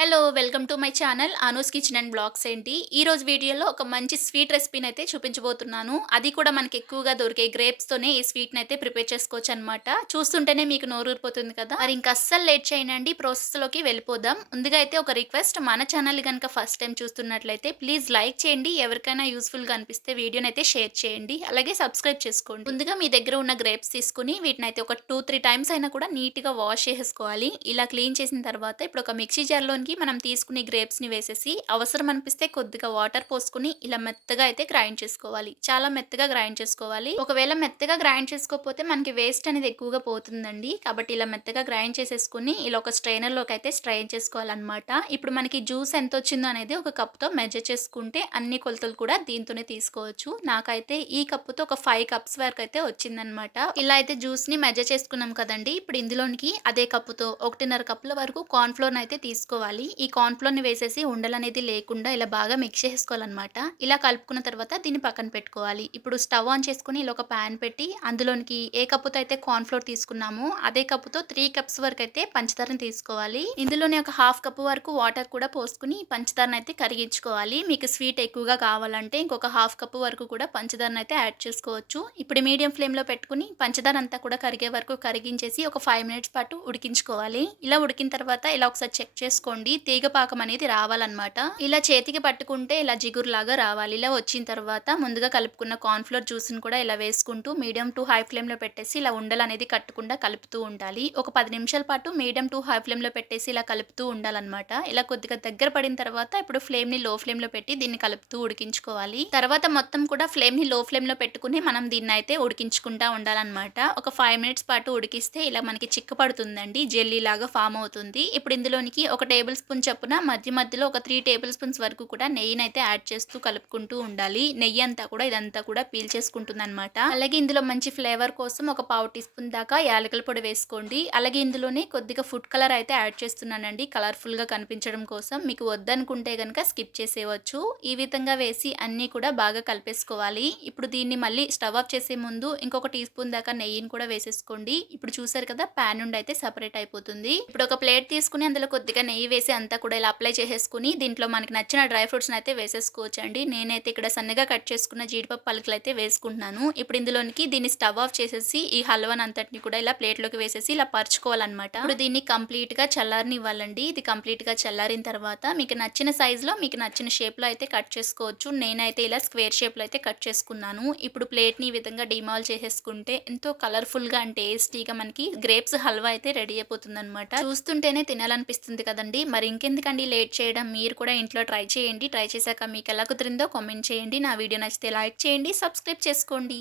Hello welcome to my channel Anu's kitchen and blogs ఏంటి? ఈ రోజు వీడియోలో ఒక మంచి స్వీట్ రెసిపీని అయితే చూపించబోతున్నాను. అది కూడా మనకి ఎక్కువగా దొరికే గ్రేప్స్తోనే ఈ స్వీట్ని అయితే ప్రిపేర్ చేసుకోవచ్చు అనమాట చూస్తుంటేనే మీకు నోరూరిపోతుంది కదా? మరి ఇంకా అస్సలు లేట్ చేయనండి ప్రాసెస్లోకి వెళ్ళిపోదాం. ముందుగా అయితే ఒక రిక్వెస్ట్ మన ఛానల్ కనుక ఫస్ట్ టైం చూస్తున్నట్లయితే ప్లీజ్ లైక్ చేయండి. ఎవరికైనా యూస్ఫుల్గా అనిపిస్తే వీడియోని అయితే షేర్ చేయండి. అలాగే సబ్స్క్రైబ్ చేసుకోండి. ముందుగా మీ దగ్గర ఉన్న గ్రేప్స్ తీసుకుని వీటిని అయితే ఒక టూ త్రీ టైమ్స్ అయినా కూడా నీట్గా వాష్ చేసుకోవాలి ఇలా క్లీన్ చేసిన తర్వాత ఇప్పుడు ఒక మిక్సీ జార్లోనికి మనం తీసుకునే గ్రేప్స్ని వేసేసి అవసరం అనిపిస్తే కొద్దిగా వాటర్ పోసుకుని ఇలా మెత్తగా అయితే గ్రైండ్ చేసుకోవాలి. చాలా మెత్తగా గ్రైండ్ చేసుకోవాలి. ఒకవేళ మెత్తగా గ్రైండ్ చేసుకోకపోతే మనకి వేస్ట్ అనేది ఎక్కువగా పోతుందండి. కాబట్టి ఇలా మెత్తగా గ్రైండ్ చేసేసుకుని ఇలా ఒక స్ట్రైనర్లోకి అయితే స్ట్రైన్ చేసుకోవాలన్నమాట. ఇప్పుడు మనకి జ్యూస్ ఎంత వచ్చిందో అనేది ఒక కప్తో మెజర్ చేసుకుంటే అన్ని కొలతలు కూడా దీంతోనే తీసుకోవచ్చు. నాకైతే ఈ కప్పుతో ఒక ఫైవ్ కప్స్ వరకు అయితే వచ్చిందనమాట ఇలా అయితే జ్యూస్ని మెజర్ చేసుకున్నాం కదండి. ఇప్పుడు ఇందులోనికి అదే కప్పుతో ఒకటిన్నర కప్పుల వరకు కార్న్ఫ్లోర్ అయితే తీసుకోవాలి. ఈ కార్న్ఫ్లోర్ని వేసేసి ఉండలు అనేది లేకుండా ఇలా బాగా మిక్స్ చేసుకోవాలన్నమాట. ఇలా కలుపుకున్న తర్వాత దీన్ని పక్కన పెట్టుకోవాలి. ఇప్పుడు స్టవ్ ఆన్ చేసుకుని ఇలా ఒక ప్యాన్ పెట్టి అందులోనికి ఏ కప్పుతో అయితే కార్న్ఫ్లోర్ తీసుకున్నామో అదే కప్పుతో త్రీ కప్స్ వరకు అయితే పంచదారని తీసుకోవాలి. ఇందులోనే ఒక హాఫ్ కప్ వరకు వాటర్ కూడా పోసుకుని పంచదారని అయితే కరిగించుకోవాలి. మీకు స్వీట్ ఎక్కువగా కావాలంటే ఇంకొక హాఫ్ కప్ వరకు కూడా పంచదారని అయితే యాడ్ చేసుకోవచ్చు. ఇప్పుడు మీడియం ఫ్లేమ్లో పెట్టుకుని పంచదార అంతా కూడా కరిగే వరకు కరిగించేసి ఒక ఫైవ్ మినిట్స్ పాటు ఉడికించుకోవాలి. ఇలా ఉడికిన తర్వాత ఇలా ఒకసారి చెక్ చేసుకోండి. అనేది తీగపాకం అనేది రావాలన్నమాట. ఇలా చేతికి పట్టుకుంటే ఇలా జిగురులాగా రావాలి. ఇలా వచ్చిన తర్వాత ముందుగా కలుపుకున్న కార్న్ఫ్లోర్ జ్యూస్ని కూడా ఇలా వేసుకుంటూ మీడియం టు హై ఫ్లేమ్లో పెట్టేసి ఇలా ఉండలు అనేది కట్టకుండా కలుపుతూ ఉండాలి. ఒక పది నిమిషాల పాటు మీడియం టు హై ఫ్లేమ్లో పెట్టేసి ఇలా కలుపుతూ ఉండాలన్నమాట. ఇలా కొద్దిగా దగ్గర పడిన తర్వాత ఇప్పుడు ఫ్లేమ్ని లో ఫ్లేమ్లో పెట్టి దీన్ని కలుపుతూ ఉడికించుకోవాలి. తర్వాత మొత్తం కూడా ఫ్లేమ్ని లో ఫ్లేమ్లో పెట్టుకుని మనం దీన్ని అయితే ఉడికించుకుంటా ఉండాలన్నమాట. ఒక ఫైవ్ మినిట్స్ పాటు ఉడికిస్తే ఇలా మనకి చిక్క పడుతుందండి జెల్లీ లాగా ఫామ్ అవుతుంది. ఇప్పుడు ఇందులోనికి ఒక టేబుల్ స్పూన్ చొప్పున మధ్య మధ్యలో ఒక త్రీ టేబుల్ స్పూన్స్ వరకు కూడా నెయ్యిని అయితే యాడ్ చేస్తూ కలుపుకుంటూ ఉండాలి. నెయ్యి అంతా కూడా ఇదంతా కూడా పీల్ చేసుకుంటుంది అనమాట అలాగే ఇందులో మంచి ఫ్లేవర్ కోసం ఒక పావు టీ స్పూన్ దాకా యాలకల పొడి వేసుకోండి. అలాగే ఇందులోనే కొద్దిగా ఫుడ్ కలర్ అయితే యాడ్ చేస్తున్నానండి. కలర్ఫుల్గా కనిపించడం కోసం. మీకు వద్దనుకుంటే కనుక స్కిప్ చేసేవచ్చు ఈ విధంగా వేసి అన్నీ కూడా బాగా కలిపేసుకోవాలి. ఇప్పుడు దీన్ని మళ్ళీ స్టవ్ ఆఫ్ చేసే ముందు ఇంకొక టీ స్పూన్ దాకా నెయ్యిని కూడా వేసేసుకోండి. ఇప్పుడు చూసారు కదా ప్యాన్ నుండి అయితే సపరేట్ అయిపోతుంది. ఇప్పుడు ఒక ప్లేట్ తీసుకుని అందులో కొద్దిగా నెయ్యి వేసి అంతా కూడా ఇలా అప్లై చేసేసుకుని దీంట్లో మనకి నచ్చిన డ్రై ఫ్రూట్స్ని అయితే వేసేసుకోవచ్చు అండి నేనైతే ఇక్కడ సన్నగా కట్ చేసుకున్న జీడిపప్పు పలుకులు అయితే వేసుకుంటున్నాను. ఇప్పుడు ఇందులోనికి దీన్ని స్టవ్ ఆఫ్ చేసేసి ఈ హల్వాన్ అంతటిని కూడా ఇలా ప్లేట్లోకి వేసేసి ఇలా పరుచుకోవాలన్నమాట. ఇప్పుడు దీన్ని కంప్లీట్గా చల్లారిని ఇవ్వాలండి ఇది కంప్లీట్గా చల్లారిన తర్వాత మీకు నచ్చిన సైజులో మీకు నచ్చిన షేప్లో అయితే కట్ చేసుకోవచ్చు. నేనైతే ఇలా స్క్వేర్ షేప్లో అయితే కట్ చేసుకున్నాను. ఇప్పుడు ప్లేట్ని ఈ విధంగా డిమాల్ చేసేసుకుంటే ఎంతో కలర్ఫుల్గా అండ్ టేస్టీగా మనకి గ్రేప్స్ హల్వా అయితే రెడీ అయిపోతుంది అనమాట చూస్తుంటేనే తినాలనిపిస్తుంది కదండి. మరి ఇంకెందుకండి లేట్ చేయడం? మీరు కూడా ఇంట్లో ట్రై చేయండి. ట్రై చేశాక మీకు ఎలా కుదిరిందో కామెంట్ చేయండి. నా వీడియో నచ్చితే లైక్ చేయండి. సబ్స్క్రైబ్ చేసుకోండి.